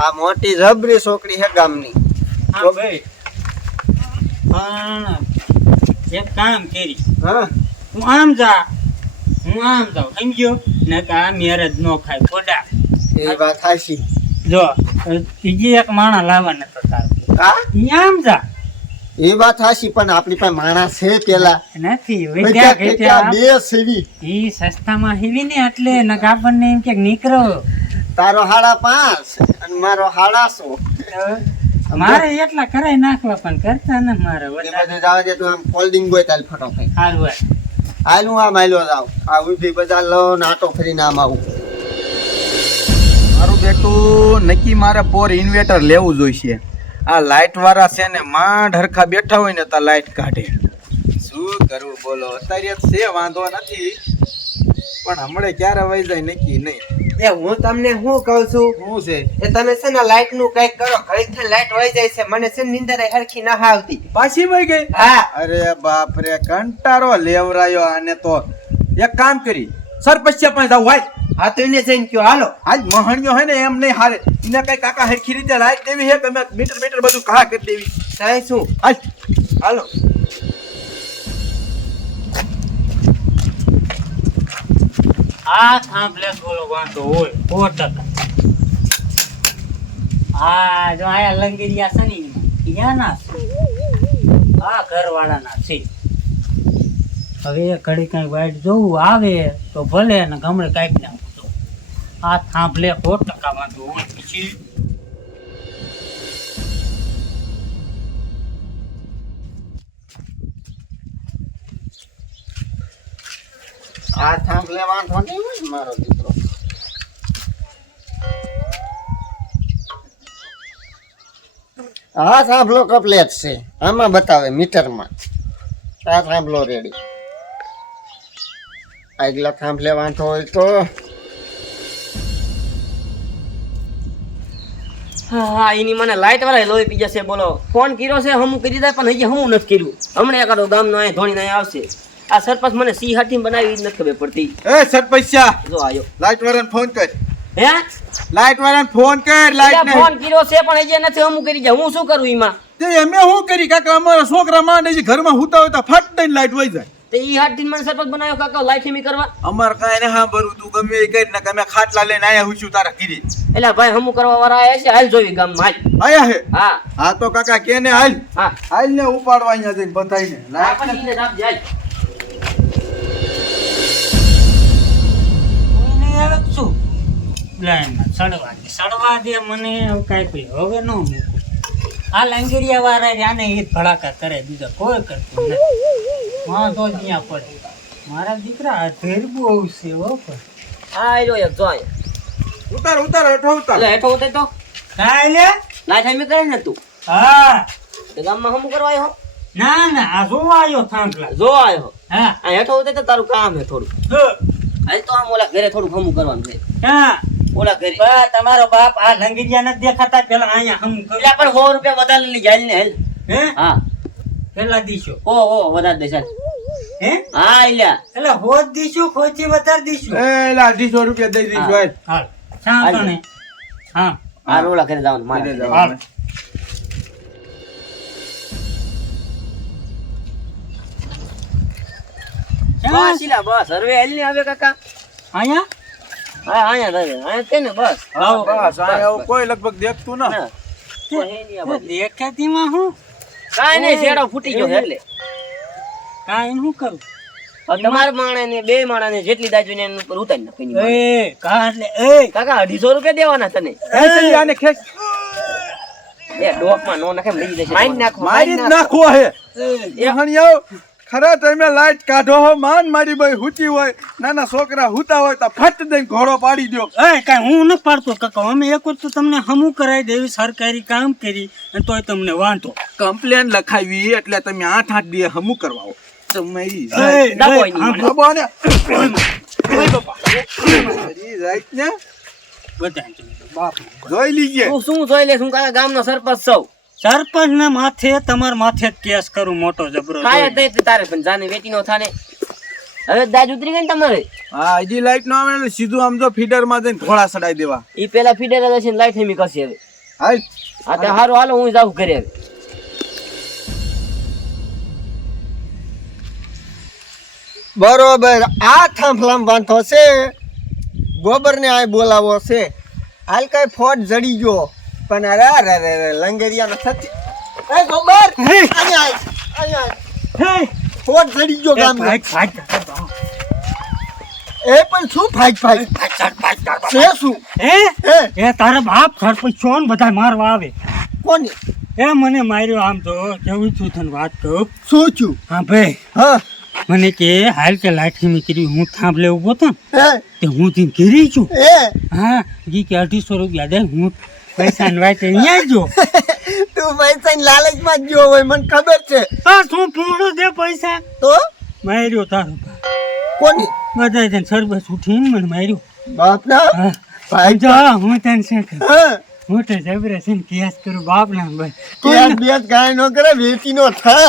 આ મોટી જબરી છોકરી છે ગામની. પણ એક કામ કરી. હા? આમ જા હું આમ જાઉં સમજ્યો? ને કે આ મેરેજ નો ખાય ખોડા એ વાત હાચી. જો બીજી એક માણસ લાવવાના તો તારો. આમ જા. એ વાત થાશી પણ આપણી પાસે માણસ છે પેલા. નથી બે સેવી. ઈ સસ્તામાં હેવી ને એટલે ને આપણને એમ કે નીકળો તારો હાડા પાંચ અને મારો હાડા સો મારે એટલા કરાઈ નાખવા પણ કરતા ને મારે એ વધારે. બધું જાવ દે તું આમ ફોલ્ડિંગ હોય તાલ ફટાફટ. સારું હોય હાલ હું આમ આયલો જાવ આ ઊભી બધા લો નાટો આટો ફરીને આમ આવું. મારું બેટું નક્કી મારે પોર ઇન્વેટર લેવું જોઈશે. આ લાઇટ વાળા છે ને માંડ હરખા બેઠા હોય ને તો લાઇટ કાઢે. શું કરવું બોલો? અત્યારે છે વાંધો નથી. પણ હમણે ક્યારે વહી જાય નક્કી નહીં. એ હું તમને શું કહું છું? શું છે? એ તમે છે ને લાઈટનું કંઈક કરો ઘડીક લાઈટ વહી જાય છે. મને છે ને નીંદર હરખી ના આવતી પાછી વહી ગઈ? હા. અરે બાપ રે કંટારો લેવરાયો આને તો. એક કામ કરી સરપંચ પાસે જાવ હાલ. હા તો એને જઈને કયો હાલો. આજ મહણ્યો હોય ને એમ નહીં હારે એને કઈ કાકા હરખી રીતે લાઈટ દેવી છે કે મીટર મીટર બધું કહા કરી દેવી? થાય શું? હાલ. હાલો. આ થાંભલે બોલો વાંધો હોય સો ટકા હા જો આયા લંગીરિયા છે ને ઈયા ના આ ઘરવાળાના છે. હવે ઘડી કઈ વાઈટ જોવું આવે તો ભલે ને ગમડે કાંઈક ના આ થાંભલે સો ટકા વાંધો હોય પછી આ થાંભલે વાંધો નહીં હોય મારો દીકરો? આ થાંભલો કપલેટ છે. આમાં બતાવે મીટરમાં. આ થાંભલો રેડી. આગલા થાંભલે વાંધો હોય તો? હા હા, એની મને લાઈટ વાળા લોહી પી જશે બોલો. ફોન કર્યો છે, હમું કરી દીધા, પણ હજી હમું નથી કર્યું. હમણાં એકાદો ગામનો અહીંયા ધોણીને આવશે. આ સરપંચ મને સી હાથી બનાવી જ નથી ખબર પડતી. એ સરપંચ જો આયો. લાઈટ વાળાને ફોન કર. હે? લાઈટ વાળાને ફોન કર લાઈટ ને ફોન કર્યો છે પણ હજી નથી હમું કરી જા હું શું કરું ઈમાં? તે અમે શું કરી? કાકા અમારા છોકરા માંડે છે ઘરમાં હુતા હોય તો ફટ દઈને લાઈટ વઈ જાય. તે ઈ હાથી મને સરપંચ બનાવ્યો કાકા લાઈટ હિમી કરવા? અમાર કાય ને હા ભરું તું ગમે એ કરી ને અમે ખાટલા લઈને આયા હુંશું તારા કીધી એટલે ભાઈ હમું કરવા વાળા આયા છે હાલ જોવી ગામમાં હાલ. આયા હે? હા. હા તો કાકા કે ને હાલ? હા. હાલ ને ઉપાડવા અહીંયા જઈને બતાઈને લાઈટ ને ઈને જ લાઈનમાં સડવા દે. સડવા દે મને કાંઈ હવે ન મૂકું. આ લંગેરિયા વાળા આને એ જ ભડાકા કરે બીજા કોઈ કરતું નથી. વાંધો જ ત્યાં પડે. મારા દીકરા બહુ છે હો પણ. હા આયરો એક જો ઉતાર ઉતાર હેઠો ઉતાર. હેઠો ઉતર તો કાંઈ લે? હિમી કરે ને તું. હા. તે ગામમાં હમું કરવા આવ્યો ના ના આ જો આવ્યો થાંભલા. જો આવ્યો હા. આ હેઠો ઉતર તો તારું કામ હે થોડું જો. તો આમ ઓલા ઘરે થોડું હમું કરવાનું છે. હા. ઓલા ઘરે. બા તમારો બાપ આ લંગેરિયા નથી દેખાતા? પેલા અહીંયા હમ એટલે પણ સો રૂપિયા વધારે લઈ જાય ને હેલ. હે? હા. પેલા દીશો. ઓ ઓ વધારે દેશા હે? હા ઇલ્યા એટલે હોદ દીશું ખોચી વધારે દીશું. એ લા અઢીસો રૂપિયા દઈ દઈશું હાલ. હાલ. સાંભળને હા. હા રોલા ઘરે જવાનું મારે. ક્યાં? બસ ઇલા બસ. હવે હેલ ને આવે કાકા. અહીંયા? કોઈ લગભગ દેખતું ના દેખાતી તો હે? કાંઈ નઈ શેડો ફૂટી ગયો એટલે. કાંઈ હું કરું? તમારા માણે ને બે માણે ને જેટલી દાજુ ને એની ઉપર ઉતારી નાખો. એ કા એટલે એ. કાકા અઢીસો રૂપિયા દેવાના તને. આને ખેંચ. એ ડોકમાં નો નાખે લઈ જશે. મારી નાખો મારી જ હે. એ. હણિયાઓ ખરા ટાઈમે લાઈટ કાઢો હો માન મારી ભાઈ હુચી હોય. નાના છોકરા હુતા હોય તો ફટ દઈને ઘોડો પાડી દ્યો. એ કાંઈ હું ન પાડતો કાકા. અમે એક વખત તો તમને હમું કરાવી દેવી સરકારી કામ કરી અને તોય તમને વાંધો. કમ્પ્લેન લખાવી એટલે તમે આઠ આઠ દી હમું કરવાઓ તમે જોઈ લીજે. શું જોઈ લે? શું કાકા ગામનો સરપંચ સૌ સરપંચ ને માથે તમાર માથે જ કેસ કરું મોટો જબરો કાય તે તે તારે પણ જાને વેટી નો થાને. હવે દાજ ઉતરી ગઈ ને તમારે? હા હજી લાઈટ નો આવે સીધું આમ જો ફીડરમાં જઈને ઘોડા સડાઈ દેવા. ઈ પેલા ફીડર છે લાઈટ હેમી કરશે હવે. હાલ. હા તો હારું હાલો હું જાઉં ઘરે હવે. બરોબર આ થાંભલામ વાંધો છે. ગોબરને આ બોલાવો છે. હાલ કઈ ફોટ જડી ગયો. પણ અરે અરે અરે લંગેરિયાનો સચી એ ગોબર અહીંયા અહીંયા આય. ફોટ જડી ગયો ગામ ભાઈ ભાઈ એ પણ શું ફાઈટ ફાઈટ છે શું? હે? એ તારા બાપ સરપંચ છો ને બધા મારવા આવે. કોને? એ મને માર્યો આમ તો. કેવું છું તને વાત કહું શું છું? હા ભાઈ. હા. મને કે હાલ કે લાઠી મીકરી હું થાંભલે ઊભો હતો ને? તે હુંತೀನಿ ઘેરી છું. એ હા જી કે અઢીસો રૂપિયા દે હું પૈસા ને વાતે અહીંયા જો. તું પૈસાની લાલચમાં જ ગયો હોય મને ખબર છે. હા શું પૂરું દે પૈસા? તો? માર્યો તારો કોની? બધા તને સરબસ ઉઠીને મને માર્યો. બાપ ના ભાઈ જો હું તને કહું? હું. તો જબરે છે ને કેસ કરું બાપ ના ભાઈ કેસ બેસ કાંઈ ન કરે વેચી નો થા.